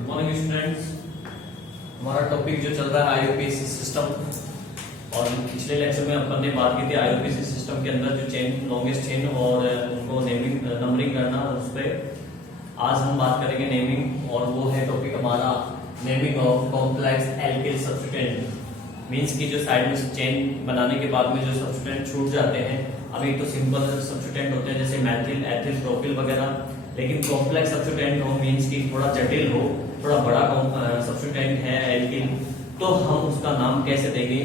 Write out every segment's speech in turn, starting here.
Good morning students. हमारा topic जो चल रहा है आईयूपीएसी सिस्टम, और पिछले लेक्चर में अपन ने बात की थी आईयूपीएसी सिस्टम के अंदर जो चेन, लॉन्गेस्ट चेन और उनको नेमिंग नंबरिंग करना, उस पर आज हम बात करेंगे नेमिंग। और वो है टॉपिक हमारा naming of complex alkyl substituent. Means की जो साइड में चेन बनाने के बाद में जो सब्स्टिट्यूएंट छूट जाते हैं, अब एक तो सिंपल सब्स्टिट्यूएंट होते हैं जैसे मैथिल, एथिल, प्रोपिल वगैरह, लेकिन कॉम्प्लेक्स सब्स्टिट्यूएंट हो मींस की थोड़ा जटिल हो, थोड़ा बड़ा सब्स्टिट्यूएंट है एल्किल, तो हम उसका नाम कैसे देंगे।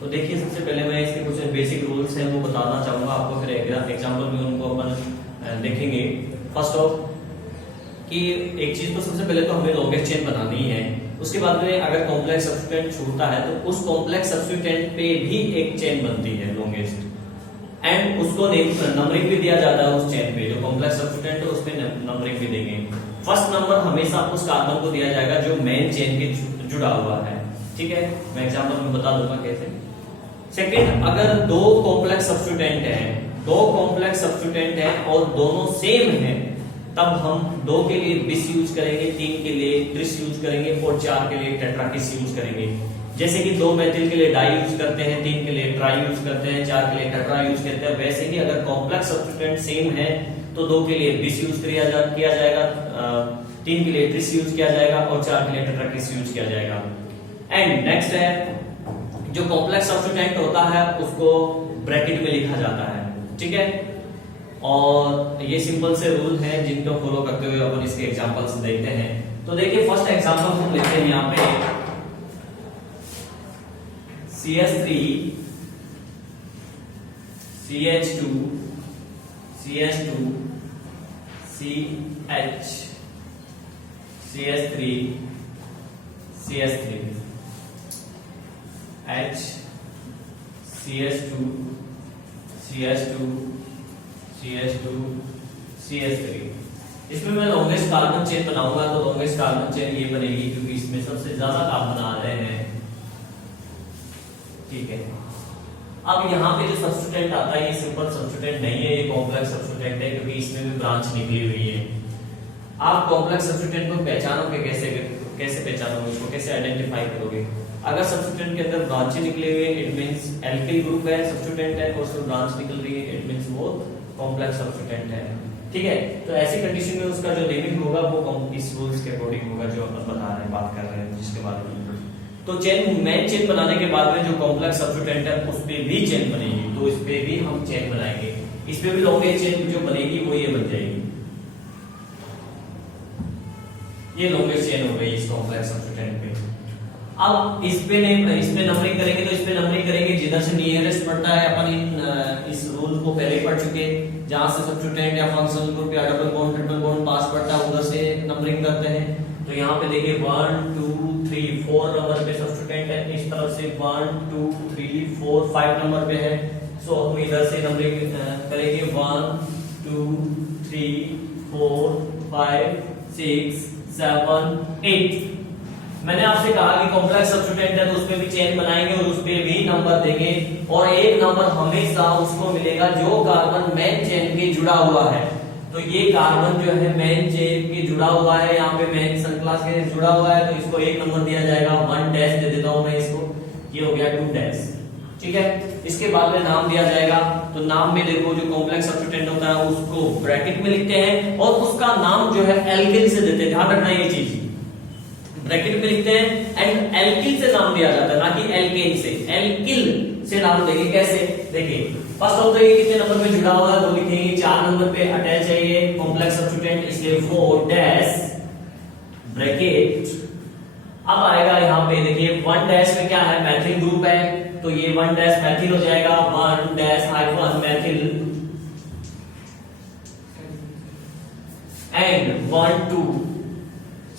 तो देखिए, सबसे पहले मैं इसके कुछ बेसिक रूल्स हैं वो बताना चाहूंगा आपको, फिर एग्जांपल में उनको अपन देखेंगे। फर्स्ट ऑफ कि एक चीज तो सबसे पहले तो हमें लॉन्गेस्ट चेन बनानी है, उसके बाद में अगर कॉम्प्लेक्स सब्स्टिट्यूएंट छूटता है तो उस कॉम्प्लेक्स सब्स्टिट्यूएंट पे भी एक चेन बनती है लॉन्गेस्ट, एंड उसको नंबरिंग भी दिया जाता है उस चेन पे। जो कॉम्प्लेक्स सब्स्टिट्यूएंट है उस पे नंबरिंग भी देंगे। फर्स्ट नंबर हमेशा उस कार्बन को दिया जाएगा जो मेन चेन के जुड़ा हुआ है, ठीक है। मैं एग्जांपल में बता दूंगा कैसे। सेकंड, अगर दो कॉम्प्लेक्स सब्स्टिट्यूएंट है और दोनों सेम है, तब हम 2 के लिए बिस यूज करेंगे, 3 के लिए ट्रिस यूज करेंगे और 4 के लिए टेट्राकिस यूज करेंगे। जैसे कि 2 मेथिल के लिए डाई यूज करते हैं, 3 के लिए ट्राई यूज करते हैं, 4 के लिए टेट्रा यूज करते हैं, वैसे ही अगर कॉम्प्लेक्स सब्स्टिट्यूएंट सेम है तो 2 के लिए बिस यूज किया जाएगा, 3 के लिए ट्रिस यूज किया जाएगा और 4 के लिए टेट्राकिस यूज किया जाएगा। एंड नेक्स्ट है, जो कॉम्प्लेक्स सब्स्टिट्यूएंट होता है उसको ब्रैकेट में लिखा जाता है, ठीक है। और ये सिंपल से रूल हैं जिनको फॉलो करते हुए अपन इसके एग्जांपल्स देखते हैं। तो देखिए, फर्स्ट एग्जांपल हम लेते हैं यहाँ पे CH3 CH2 CH2 CH CH3 CH3 H CH2 CH2 CH2 CH3। इसमें मैं लॉन्गेस्ट कार्बन चेन बनाऊंगा तो लॉन्गेस्ट कार्बन चेन ये बनेगी क्योंकि इसमें सबसे ज्यादा कार्बन आ रहे हैं, ठीक है। अब यहाँ पे जो सब्स्टिट्यूएंट आता है ये सिंपल सब्स्टिट्यूएंट नहीं है, ये कॉम्प्लेक्स सब्स्टिट्यूएंट है क्योंकि इसमें भी ब्रांच निकली हुई है। आप कॉम्प्लेक्स सब्स्टिट्यूएंट को पहचानोगे कैसे पहचानोगे, उसको कैसे आइडेंटिफाई करोगे। अगर सब्स्टिट्यूएंट के अंदर ब्रांचें निकली हुई है इट मींस एल्किल ग्रुप है, सब्स्टिट्यूएंट है और उसमें ब्रांच निकल रही है इट मींस वो कॉम्प्लेक्स सब्स्टिट्यूएंट है, ठीक है। तो ऐसी कंडीशन में उसका जो नेमिंग होगा वो इस रूल्स के अकॉर्डिंग होगा जो अपन बता रहे हैं, बात कर रहे हैं जिसके बारे में। तो मेन चेन बनाने के बाद में जो कॉम्प्लेक्स सब्स्टिट्यूएंट है उस पे भी चेन बनेगी, तो इस पे भी हम चेन बनाएंगे। इस पे भी लॉन्गेस्ट चेन जो बनेगी वो ये बन जाएगी, ये लॉन्गेस्ट चेन हो गई इस कॉम्प्लेक्स सब्स्टिट्यूएंट पे। अब इस पे नंबरिंग करेंगे, तो इस पे नंबरिंग करेंगे जिधर से नियरेस्ट पड़ता है। अपन इस रूल को पहले ही पढ़ चुके, जहां से सब्स्टिट्यूएंट या फंक्शनल ग्रुप या डबल बॉन्ड ट्रिपल बॉन्ड पास पड़ता है उधर से नंबरिंग करते हैं। तो यहाँ पे देखिए 1 2 3 4 नंबर पे सब्स्टिट्यूएंट है, इस तरफ से 1 2 3 4 5 नंबर पे है। सो हम इधर से नंबरिंग करेंगे 1 2 3 4 5 6 7 8। मैंने आपसे कहा कि कॉम्प्लेक्स सब्स्टिट्यूएंट है तो उसपे भी चेन बनाएंगे और उसपे भी नंबर देंगे, और एक नंबर हमेशा उसको मिलेगा जो कार्बन मेन चेन के जुड़ा हुआ है। तो ये कार्बन जो है मेन चेन के जुड़ा हुआ है, यहाँ पे मेन सनक्लास के जुड़ा हुआ है, तो इसको एक नंबर दिया जाएगा, 1 डैश दे देता हूं मैं इसको, ये हो गया 2 डैश, ठीक है। इसके बाद में नाम दिया जाएगा, तो नाम में देखो जो कॉम्प्लेक्स सब्स्टिट्यूएंट होता है उसको ब्रैकेट में लिखते हैं और उसका नाम जो है एल्किल से देते हैं, ध्यान रखना ये चीज, ब्रैकेट में लिखते हैं एंड एल्किल से नाम दिया जाता है, ना कि एल्केन से। एल्किल से नाम देंगे कैसे, देखिए फर्स्ट ऑफ ये कितने नंबर पे जुड़ा हुआ है तो लिखेंगे 4 नंबर पे अटैच है ये कॉम्प्लेक्स सब्स्टिट्यूएंट, इसलिए 4 डैश ब्रैकेट। अब आएगा यहाँ पे देखिए 1 डैश में क्या है, मैथिल ग्रुप है, तो ये 1 डैश मैथिल हो जाएगा, 1 dash hyphen Maithil and 1 2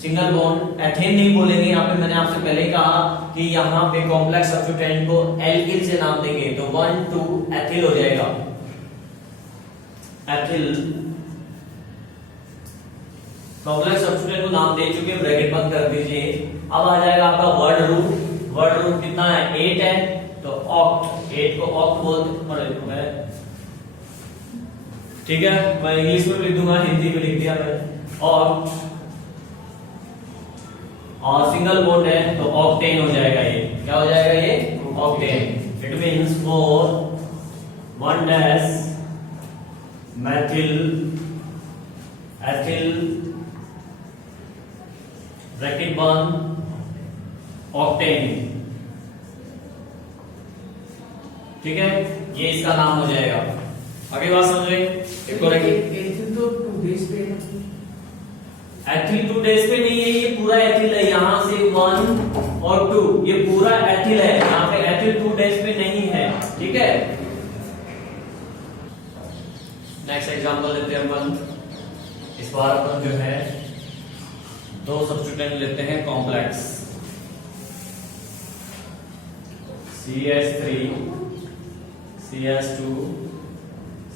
single bond. Ethane नहीं बोलेंगे यहाँ पे, मैंने आपसे पहले कहा कि यहाँ पे कॉम्प्लेक्स सब्स्टिट्यूएंट को एल्किल से नाम देंगे, तो 1 2 एथिल हो जाएगा, एथिल। कॉम्प्लेक्स सब्स्टिट्यूएंट को नाम दे चुके, ब्रैकेट बंद कर दीजिए। अब आ जाएगा आपका वर्ड रूट कितना है, 8 है, तो ऑक्ट, 8 को ऑक्ट बोलते हैं, ठीक है। मैं इंग्लिश में लिख दूंगा, हिंदी में लिख दिया मैंने, ऑक्ट और सिंगल बॉन्ड है तो ऑक्टेन हो जाएगा। ये क्या हो जाएगा? ये octane. It means for 1 methyl ethyl bracket 1 octane. ठीक है, ये इसका नाम हो जाएगा। आगे बात समझ रहे? एक और एथिल तो 2 बेस पे है। एथिल 2 डेज पे नहीं है, ये पूरा एथिल है। यहां से 1 और 2 ये पूरा एथिल है। यहाँ पे एथिल 2 डेज पे नहीं है। ठीक है, नेक्स्ट एग्जांपल लेते हैं अपन। इस बार अपन जो है 2 सब्स्टिट्यूएंट लेते हैं complex CH3 CH2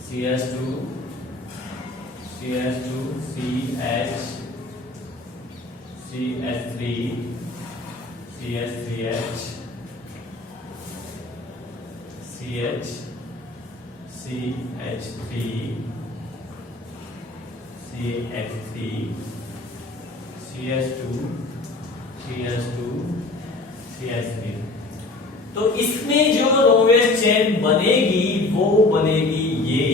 CH2 CH2 CH CH3 CH3H CH CH3 CH3 CH2 CH2 CH3। तो इसमें जो रोवेस चेन बनेगी वो बनेगी ये।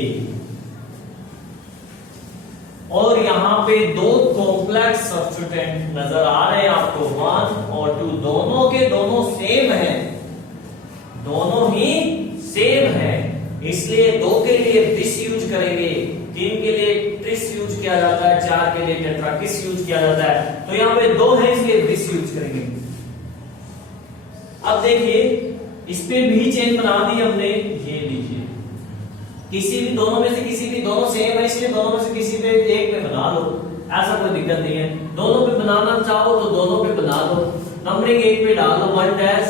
और यहां पे 2 कॉम्प्लेक्स सब्स्टिट्यूएंट नजर आ रहे हैं आपको, 1 और 2, दोनों के दोनों सेम है, दोनों ही सेम है। इसलिए 2 के लिए बिस यूज करेंगे, 3 के लिए ट्रिस यूज किया जाता है, 4 के लिए टेट्राकिस यूज किया जाता है। तो यहां पे 2 है इसलिए बिस यूज करेंगे। अब देखिए इस पे भी चेन बना दी हमने। ये लीजिए, किसी भी दोनों में से किसी भी, दोनों सेम है इसलिए दोनों में से किसी पे एक पे बना लो, ऐसा कोई दिक्कत नहीं है। दोनों पे बनाना चाहो तो दोनों पे बना लो। नंबरिंग एक पे डाल दो, 1 डैश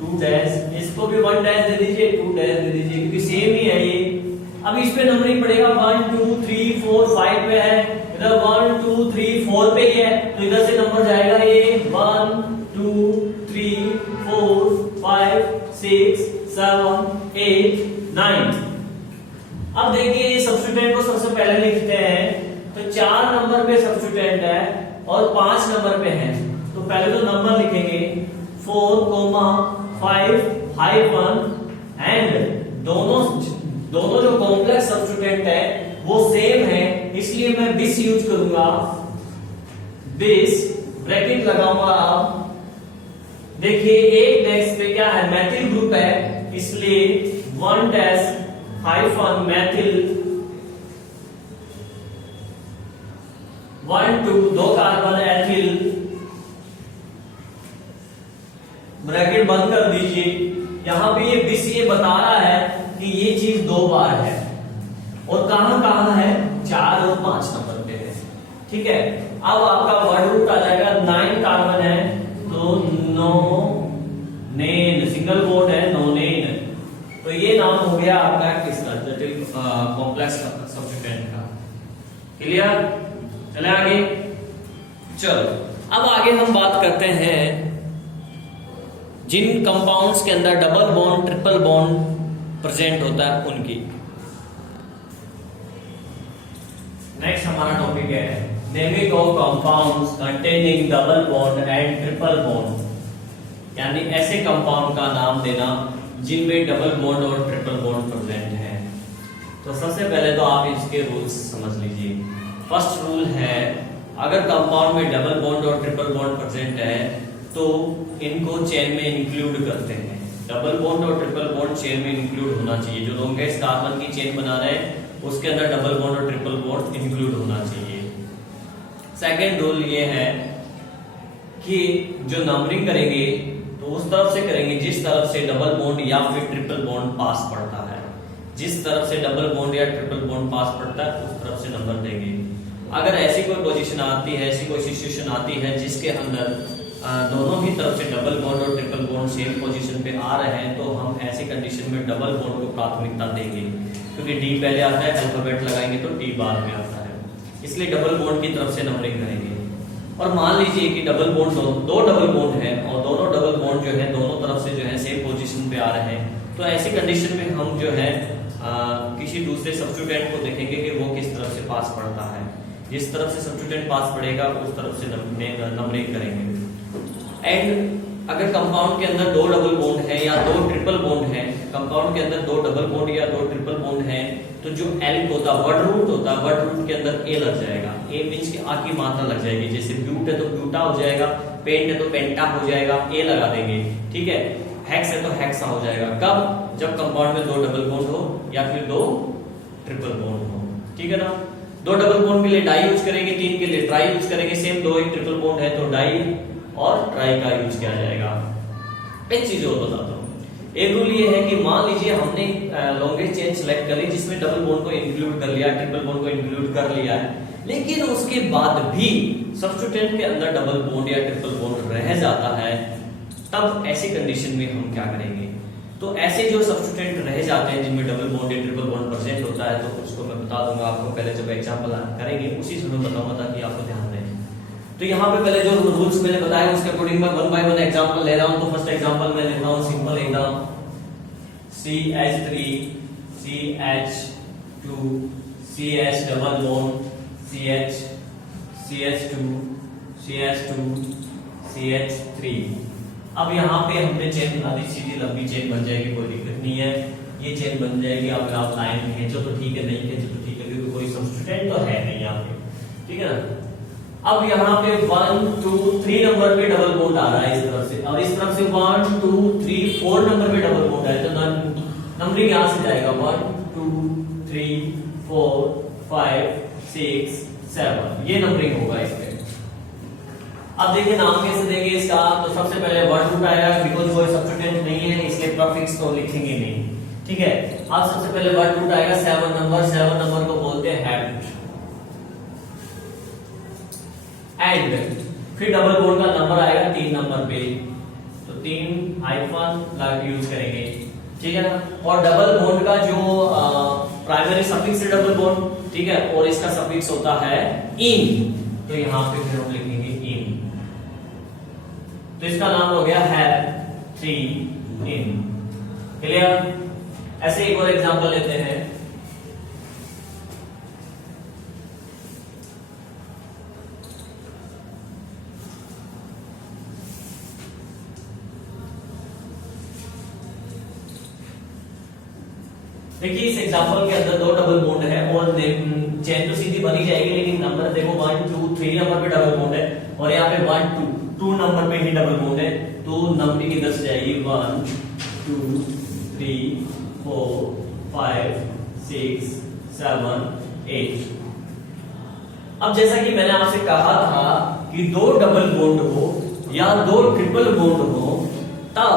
2 डैश, इसको भी 1 डैश दे दीजिए, 2 डैश दे दीजिए, क्योंकि सेम ही है ये। अब इस पे नंबरिंग पड़ेगा 1 2 3 4 5 पे है, इधर 1 2 3 4 पे ही है, तो इधर से नंबर जाएगा ये 1 2 3 4 5 6 7 8 9। अब देखिए ये सब्स्टिट्यूएंट को सबसे पहले लिखते हैं। तो 4 नंबर पे सब्स्टिट्यूएंट है और 5 नंबर पे है, तो पहले तो नंबर लिखेंगे 4, 5 हाइफन एंड दोनों जो कॉम्प्लेक्स सब्स्टिट्यूएंट है वो सेम है, इसलिए मैं बिस यूज करूंगा। बिस ब्रैकेट लगाऊंगा। आप देखिए एक डैश पे क्या है, मैथिल ग्रुप है, इसलिए 1 dash hyphen Maithil 1 2 2 carbon ethyl, bracket बंद कर दीजिए। यहां पे ये बिस ये बता रहा है कि ये चीज 2 बार है और कहां कहां है, 4 और 5 नंबर पे है। ठीक है, अब आपका वर्ड रूट आ जाएगा, 9 कार्बन है तो नोनेन, सिंगल बॉन्ड है नोनेन। तो ये नाम हो गया आपका किसका, जटिल कॉम्प्लेक्स सब्स्टिट्यूएंट का। क्लियर? चले आगे। चलो अब आगे हम बात करते हैं जिन कंपाउंड्स के अंदर double bond triple bond present होता है उनकी। नेक्स्ट हमारा टॉपिक है naming of compounds containing double bond and triple bond, यानी ऐसे कंपाउंड का नाम देना जिनमें डबल बॉन्ड और ट्रिपल बॉन्ड प्रेजेंट है। तो सबसे पहले तो आप इसके रूल्स समझ लीजिए। फर्स्ट रूल है, अगर कंपाउंड में डबल बॉन्ड और ट्रिपल बॉन्ड प्रेजेंट है तो इनको चेन में इंक्लूड करते हैं। डबल बॉन्ड और ट्रिपल बॉन्ड चेन में इंक्लूड होना चाहिए। जो लॉन्गेस्ट कार्बन की चेन बना रहे हैं उसके अंदर डबल बॉन्ड और ट्रिपल बॉन्ड इंक्लूड होना चाहिए। सेकेंड रूल ये है कि जो नंबरिंग करेंगे तो उस तरफ से करेंगे जिस तरफ से डबल बॉन्ड या फिर ट्रिपल बॉन्ड पास पड़ता है। जिस तरफ से डबल बॉन्ड या ट्रिपल बॉन्ड पास पड़ता है उस तरफ से नंबर देंगे। अगर ऐसी कोई पोजीशन आती है, ऐसी कोई सिचुएशन आती है जिसके अंदर दोनों ही तरफ से डबल बॉन्ड और ट्रिपल बॉन्ड सेम पोजीशन पे आ रहे हैं तो हम ऐसी कंडीशन में डबल बॉन्ड को प्राथमिकता देंगे, क्योंकि डी पहले आता है, अल्फाबेट लगाएंगे तो टी बाद में आता है, इसलिए डबल बॉन्ड की तरफ से नंबरिंग करेंगे। और मान लीजिए कि डबल बॉन्ड दो डबल बॉन्ड है और दोनों डबल बॉन्ड जो है दोनों तरफ से जो है सेम पोजीशन पे आ रहे हैं, तो ऐसी कंडीशन में हम जो है किसी दूसरे सब्स्टिट्यूएंट को देखेंगे कि वो किस तरफ से पास पड़ता है। जिस तरफ से सब्स्टिट्यूएंट पास पड़ेगा उस तरफ से नंबरिंग करेंगे। एंड अगर कंपाउंड के अंदर दो डबल बॉन्ड है या दो ट्रिपल बॉन्ड है, कंपाउंड के अंदर दो डबल बॉन्ड या दो ट्रिपल बॉन्ड है, तो जो एल्क होता है, वर्ड रूट होता है, वर्ड रूट के अंदर ए लग जाएगा। ए मींस की आ की मात्रा लग जाएगी। जैसे ब्यूट है तो ब्यूटा हो जाएगा, पेंट है तो पेंटा हो जाएगा, ए लगा देंगे। ठीक है, हेक्स है तो हेक्सा हो जाएगा। कब? जब कंपाउंड में दो डबल बॉन्ड हो या फिर दो ट्रिपल बॉन्ड हो। ठीक है ना। दो डबल बॉन्ड के लिए डाई यूज करेंगे, तीन के लिए ट्राई यूज करेंगे। सेम दो एक ट्रिपल बॉन्ड है तो डाई और ट्राई का यूज किया जाएगा। एक चीज और बताता हूँ, एक रूल ये है कि मान लीजिए हमने लॉन्गेस्ट चेन सेलेक्ट कर ली जिसमें डबल बॉन्ड को इंक्लूड कर लिया, ट्रिपल बॉन्ड को इंक्लूड कर लिया है, लेकिन उसके बाद भी सब्स्टिट्यूएंट के अंदर डबल बॉन्ड या ट्रिपल बॉन्ड रह जाता है, तब ऐसी कंडीशन में हम क्या करेंगे? तो ऐसे जो सब्स्टिट्यूएंट रह जाते हैं जिनमें डबल बॉन्ड या ट्रिपल बॉन्ड प्रेजेंट होता है, तो उसको मैं बता दूंगा आपको। पहले जब एग्जांपल करेंगे उसी समय बताऊंगा ताकि आपको ध्यान रहे। तो यहाँ पे पहले जो रूल्स मैंने बताया उसके अकॉर्डिंग मैं वन बाय वन एग्जांपल ले रहा हूँ। तो फर्स्ट एग्जांपल मैं लेता हूँ सिंपल एकदम, CH3 CH2 CH double bond CH CH2 CH2 CH3। अब यहाँ पे हमने चेन बना दी, सीधी लंबी चेन बन जाएगी, कोई दिक्कत नहीं है, ये चेन बन जाएगी। अगर आप लाइन खींचो तो ठीक है, नहीं खींचो तो ठीक है, क्योंकि कोई सब्स्टिट्यूएंट तो है नहीं यहाँ पे। ठीक है ना। अब यहाँ पे 1 2 3 नंबर पे डबल बॉन्ड आ रहा है इस तरफ से, और इस तरफ से 1 2 3 4 नंबर पे डबल बॉन्ड है, तो नंबरिंग यहाँ से जाएगा 1 2 3 4 5 6 7, ये नंबरिंग होगा इस पे। अब देखिए नाम कैसे देंगे इसका, तो सबसे पहले वर्ड रूट आएगा, बिकॉज कोई सब्स्टिट्यूएंट नहीं है इसलिए प्रीफिक्स तो लिखेंगे नहीं। ठीक है, अब सबसे पहले वर्ड रूट आएगा 7 नंबर, 7 नंबर को बोलते हैं हैबिट। एंड फिर डबल बॉन्ड का नंबर आएगा 3 नंबर पे, तो 3 हाइफन लगा यूज करेंगे। ठीक है ना। और डबल बॉन्ड का जो प्राइमरी सफिक्स है डबल बॉन्ड, ठीक है, और इसका सफिक्स होता है इन, तो यहां पे फिर हम लिखेंगे इन, तो इसका नाम हो गया है 3 इन। क्लियर। ऐसे एक और एग्जांपल लेते हैं, देखिए इस एग्जांपल के अंदर दो डबल बॉन्ड है और चेन तो सीधी बनी जाएगी, लेकिन नंबर देखो 1 2 3 नंबर पे डबल बॉन्ड है और यहाँ पे 1 2 नंबर पे ही डबल बॉन्ड है, तो नंबरिंग इधर से जाएगी 1 2 3 4 5 6 7 8। अब जैसा कि मैंने आपसे कहा था कि दो डबल बॉन्ड हो या दो ट्रिपल बॉन्ड हो, तब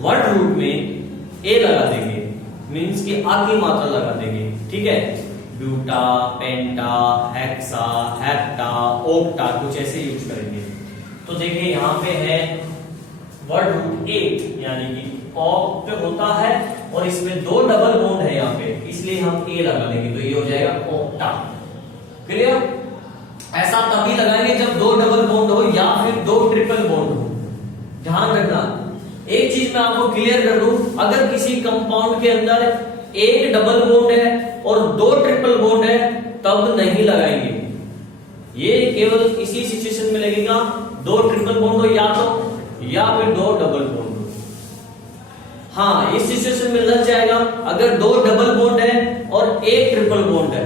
वर्ड रूट में ए लगा देंगे, मींस कि आ की मात्रा लगा देंगे। ठीक है, ब्यूटा, पेंटा, हेक्सा, हेप्टा, ओक्टा, कुछ ऐसे यूज करेंगे। तो देखिए यहाँ पे है वर्ड रूट 8, यानी कि ऑक्ट होता है और इसमें दो डबल बॉन्ड है यहाँ पे, इसलिए हम ए लगा देंगे, तो ये हो जाएगा ओक्टा। क्लियर। ऐसा तभी लगाएंगे जब दो डबल बॉन्ड हो या फिर दो ट्रिपल बॉन्ड हो। ध्यान रखना, एक चीज मैं आपको क्लियर कर दूं, अगर किसी कंपाउंड के अंदर एक डबल बॉन्ड है और दो ट्रिपल बॉन्ड है तब नहीं लगाएंगे, ये केवल इसी सिचुएशन में लगेगा दो ट्रिपल बॉन्ड हो या फिर दो डबल बॉन्ड हो। हाँ, इस सिचुएशन में लग जाएगा अगर दो डबल बॉन्ड है और एक ट्रिपल बॉन्ड है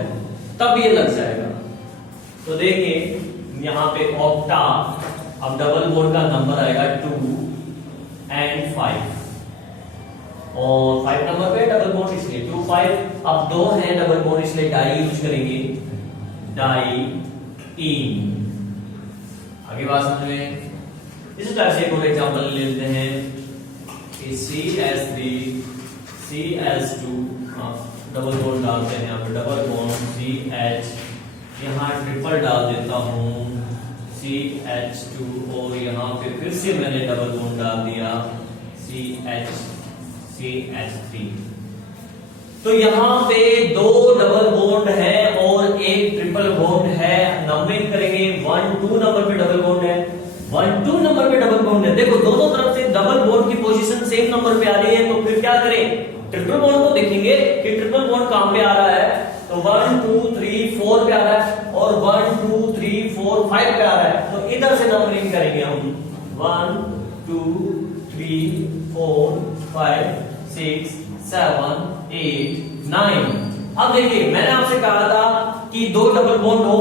तब ये लग जाएगा। तो देखिए यहाँ पे ऑक्टा, अब डबल बॉन्ड का नंबर आएगा 2 एंड 5 और 5 नंबर पे डबल बॉन्ड इसलिए 2 5। अब दो हैं डबल बॉन्ड इसलिए डाई यूज करेंगे, डाई इन। आगे बात समझ में। इस टाइप से एक और एग्जांपल ले लेते हैं कि CH3 CH2, डबल बॉन्ड डालते हैं यहाँ पे, डबल बॉन्ड CH, यहाँ ट्रिपल डाल देता हूँ CH2 और यहाँ पे फिर से मैंने डबल बॉन्ड डाल दिया CH3। तो यहाँ पे दो डबल बॉन्ड है और एक ट्रिपल बॉन्ड है। नंबरिंग करेंगे 1 2 नंबर पे डबल बॉन्ड है, 1 2 नंबर पे डबल बॉन्ड है। देखो दोनों तरफ से डबल बॉन्ड की पोजीशन सेम नंबर पे आ रही है, तो फिर क्या करें, ट्रिपल बॉन्ड को देखेंगे कि ट्रिपल बॉन्ड कहां पे आ रहा है, तो 1 2 3 4 पे आ रहा है और 1 2 3 4 5 पे आ रहा है, तो इधर से नंबरिंग करेंगे हम। 1 2 3 4 5 6 7 8 9। अब देखिए मैंने आपसे कहा था कि दो डबल बॉन्ड हो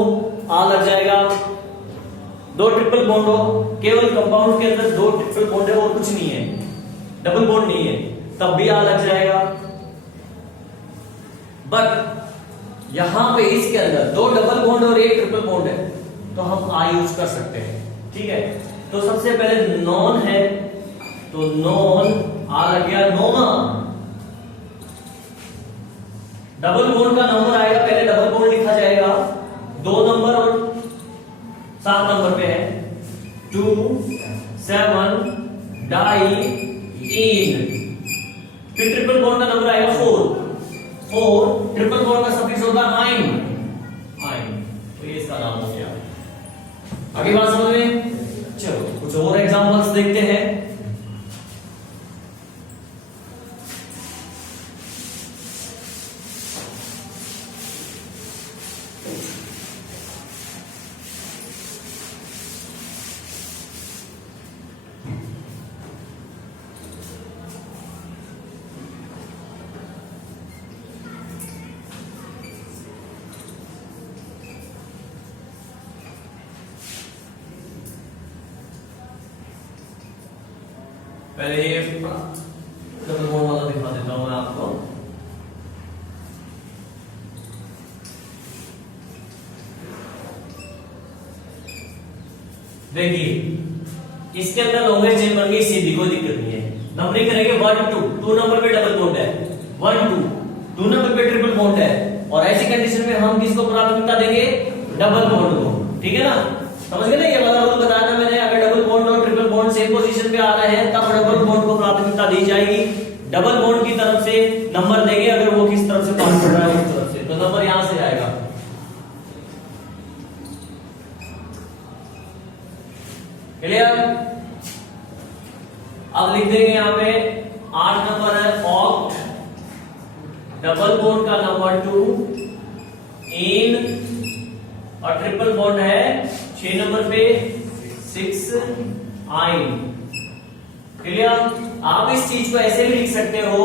आ लग जाएगा, दो ट्रिपल बॉन्ड हो, केवल कंपाउंड के अंदर दो ट्रिपल बॉन्ड है और कुछ नहीं है, डबल बॉन्ड नहीं है, तब भी आ लग जाएगा। बट यहां पे इसके अंदर दो डबल बॉन्ड और एक ट्रिपल बॉन्ड है तो हम आ यूज कर सकते हैं, ठीक है। तो सबसे पहले नॉन है तो नॉन आ लग गया, नोमा। डबल बॉन्ड का नंबर आएगा, पहले डबल बॉन्ड लिखा जाएगा, 2 नंबर और 7 नंबर पे है, 2 7 डाई इन। फिर ट्रिपल बॉन्ड का नंबर आएगा 4 ट्रिपल बॉन्ड का सफिक्स होगा आइन, तो ये इसका नाम हो गया। आगे बात समझ में? चलो कुछ और एग्जांपल्स देखते हैं। पहले ये डबल बॉन्ड वाला दिखा देता हूं मैं आपको। देखिए इसके अंदर लॉन्गेस्ट चेन बन गई सीधी, कोई दिक्कत नहीं है। नंबरिंग करेंगे 1 2 नंबर पे डबल बॉन्ड है, 1 2 नंबर पे ट्रिपल बॉन्ड है, और ऐसी कंडीशन में हम किसको प्राथमिकता देंगे? डबल बॉन्ड को, ठीक है ना। समझ गए ना, ये वाला रूल बताया था मैंने। अगर डबल बॉन्ड और ट्रिपल बॉन्ड सेम पोजीशन पे आ रहे हैं तब डबल बॉन्ड को प्राथमिकता दी जाएगी। डबल बॉन्ड की तरफ से नंबर देंगे अगर वो किस तरफ से पास कर रहा है, उस तरफ से, तो नंबर यहां से आएगा। क्लियर? अब लिख देंगे यहां पे 8 नंबर है ऑक्ट, डबल बॉन्ड का नंबर 2 इन, और ट्रिपल बॉन्ड है 6 नंबर पे 6 आइन। क्लियर? आप इस चीज को ऐसे भी लिख सकते हो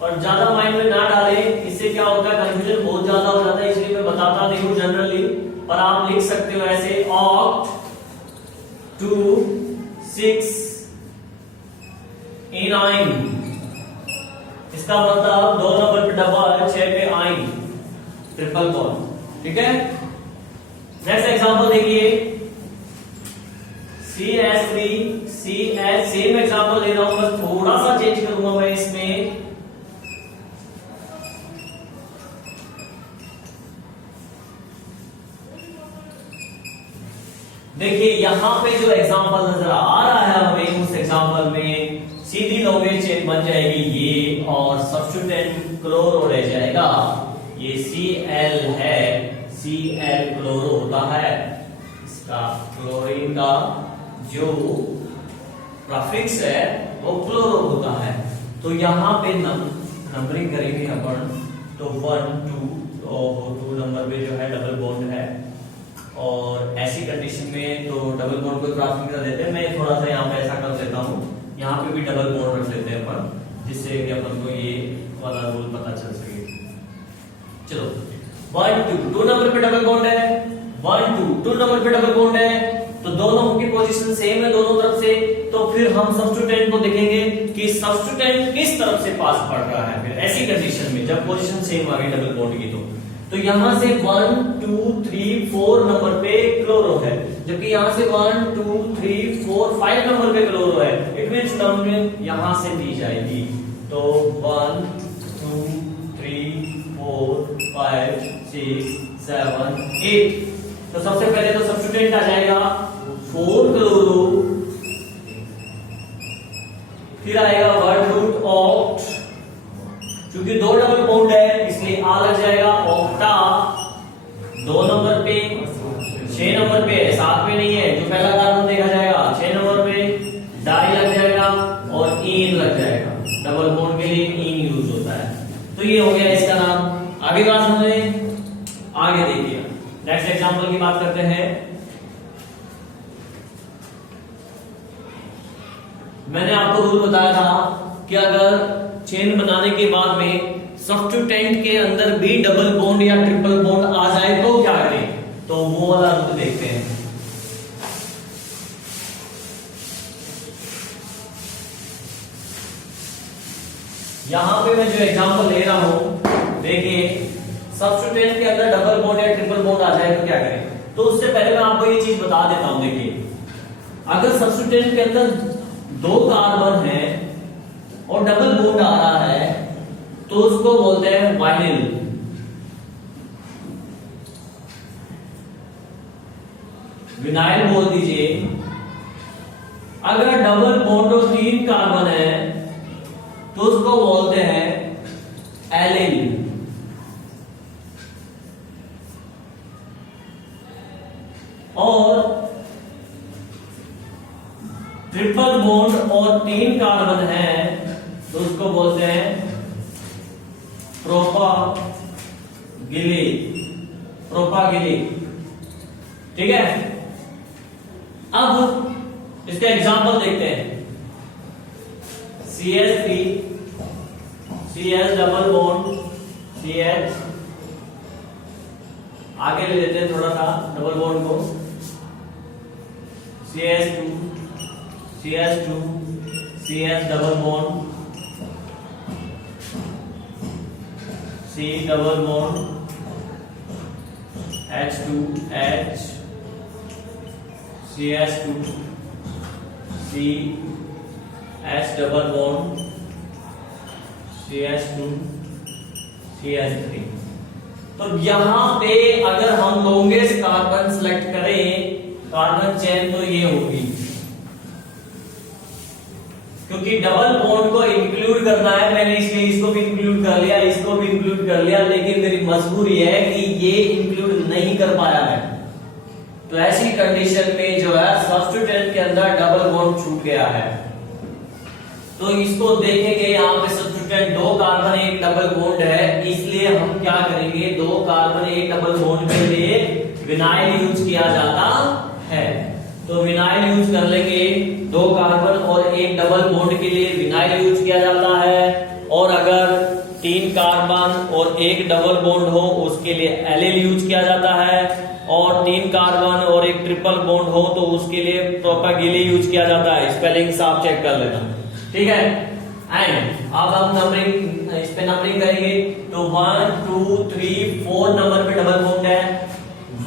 और ज्यादा माइंड में ना डालें, इससे क्या होता है कंफ्यूजन बहुत ज्यादा हो जाता है, इसलिए मैं बताता नहीं हूं जनरली। पर आप लिख सकते हो ऐसे ऑक्ट 2 6 इन आइन। इसका मतलब 2 नंबर पे डबल, 6 पे आइन, ट्रिपल बॉन्ड, ठीक है। नेक्स्ट एग्जांपल देखिए CS3 CS, सेम एग्जांपल ले रहा हूं, बस थोड़ा सा चेंज करूंगा मैं इसमें। देखिए यहां पे जो एग्जांपल नजर आ रहा है हमें, उस एग्जांपल में सीधी लॉन्गेस्ट चेन बन जाएगी ये, और सब्स्टिट्यूएंट क्लोरो रह जाएगा। ये Cl है, Cl क्लोरो होता है, इसका क्लोरीन का जो प्रीफिक्स है वो क्लोरो होता है। तो यहां पे नंबरिंग करेंगे अपन, तो 1 2, तो 2 नंबर पे जो है डबल बॉन्ड है, और ऐसी कंडीशन में तो डबल बॉन्ड को प्राथमिकता देते हैं। मैं थोड़ा सा यहाँ पे ऐसा कर देता हूँ, यहाँ पे भी डबल बॉन्ड रख देते हैं अपन, जिससे कि अपन को ये वाला रूल पता चल सके। चलो 1 2 नंबर पे डबल बॉन्ड है, 1 2 नंबर पे डबल बॉन्ड है, तो दोनों की पोजीशन सेम है दोनों तरफ से। तो फिर हम सब्स्टिट्यूएंट को देखेंगे कि सब्स्टिट्यूएंट किस तरफ से पास पड़ रहा है। फिर ऐसी कंडीशन में जब पोजीशन सेम आ गई डबल बॉन्ड की, तो यहां से 1 2 3 4 नंबर पे क्लोरो है, जबकि यहां से 1 2 3 4 5 नंबर पे क्लोरो है। इट मींस नंबरिंग यहां से दी जाएगी, तो 1 2 3 4 5 6 7 8। तो सबसे पहले तो सब्स्टिट्यूएंट आ जाएगा 4 क्लोरो, फिर आएगा 1 रूट ऑक्ट, क्योंकि 2 डबल बॉन्ड है इसलिए आ लग जाएगा ऑक्टा। 2 नंबर पे 6 नंबर पे, 7 पे नहीं है, जो पहला कार्बन देखा जाएगा 6 नंबर पे डाई लग जाएगा और इन लग जाएगा। डबल बॉन्ड के लिए इन यूज होता है। तो ये हो गया इसका नाम। आगे बात समझे, आगे देखिए नेक्स्ट एग्जांपल की बात करते हैं। मैंने आपको रूल बताया था कि अगर चेन बनाने के बाद में सब्स्टिट्यूटेंट के अंदर भी डबल बॉन्ड या ट्रिपल बॉन्ड आ जाए तो क्या करें, तो वो वाला रूल देखते हैं। यहां पे मैं जो एग्जांपल ले रहा हूं, देखिए सब्स्टिट्यूटेंट के अंदर डबल बॉन्ड या ट्रिपल बॉन्ड आ जाए तो क्या करें। तो उससे पहले मैं आपको ये चीज बता देता हूं। देखिए अगर सब्स्टिट्यूटेंट के अंदर 2 कार्बन है और डबल बॉन्ड आ रहा है तो उसको बोलते हैं वाइनिल। विनाइल बोल दीजिए। अगर डबल बॉन्ड और 3 कार्बन है तो उसको बोलते हैं एलिल। और ट्रिपल बॉन्ड और 3 कार्बन है तो उसको बोलते हैं प्रोपागिली। ठीक है, अब इसका एग्जांपल देखते हैं। CH3 CH double bond CH, आगे ले लेते हैं थोड़ा सा डबल बॉन्ड को, CH2 CH2 CH double bond C double bond H2H CH2 C H double bond CH2 CH3। तो यहां पे अगर हम लॉन्गेस्ट कार्बन सेलेक्ट करें कार्बन चेन तो ये होगी, क्योंकि डबल बॉन्ड को इंक्लूड करना है, मैंने इसलिए इसको भी इंक्लूड कर लिया, इसको भी इंक्लूड कर लिया, लेकिन मेरी मजबूरी है कि ये इंक्लूड नहीं कर पाया है। तो ऐसी कंडीशन में जो है सब्स्टिट्यूटेंट के अंदर डबल बॉन्ड छूट गया है। तो इसको देखेंगे, यहाँ पे सब्स्टिट्यूटेंट 2 कार्बन 1 डबल बॉन्ड है, इसलिए हम क्या करेंगे 2 कार्बन 1 डबल बॉन्ड के लिए विनाइल यूज किया जाता है। तो विनाइल यूज कर लेंगे, 2 कार्बन और 1 डबल बॉन्ड के लिए विनाइल यूज किया जाता है। और अगर 3 कार्बन और 1 डबल बॉन्ड हो उसके लिए एलिल यूज किया जाता है। और 3 कार्बन और 1 ट्रिपल बॉन्ड हो तो उसके लिए प्रोपागिली यूज किया जाता है। स्पेलिंग आप चेक कर लेना, ठीक है। एंड अब हम नंबरिंग, इस पे नंबरिंग करेंगे तो 1 2 3 4 नंबर पे डबल बॉन्ड है,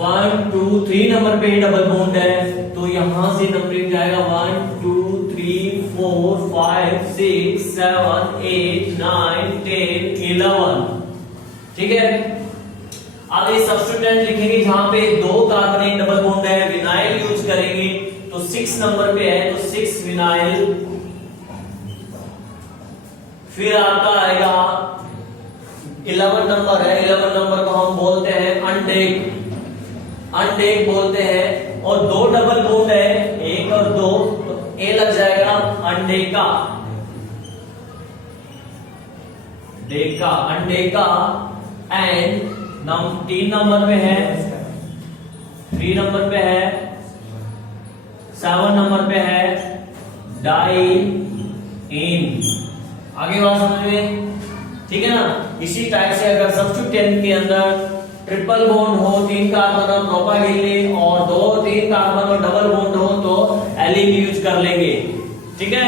1 2 3 नंबर पे डबल बॉन्ड है, तो यहां से नंबरिंग जाएगा 1 2 3 4 5 6 7 8 9 10 11। ठीक है, अब ये सब्स्टिट्यूटेंट लिखेंगे जहां पे 2 कार्बन 1 डबल बॉन्ड है, विनाइल यूज करेंगे तो 6 नंबर पे है तो 6 विनाइल। फिर आपका आएगा 11 नंबर है, 11 नंबर को हम बोलते हैं अनडेक बोलते हैं। और 2 डबल बॉन्ड है, 1 और 2, तो ए लग जाएगा अनडेका। अनडेका। एंड 3 नंबर पे है, 3 नंबर पे है, 7 नंबर पे है डाइइन। आगे बात समझ में, ठीक है ना। इसी टाइप से अगर सब्स्टिट्यूटेंट के अंदर ट्रिपल बॉन्ड हो, 3 कार्बन और प्रोपागिली, और 2 3 कार्बन और डबल बॉन्ड हो तो एलिल यूज कर लेंगे, ठीक है।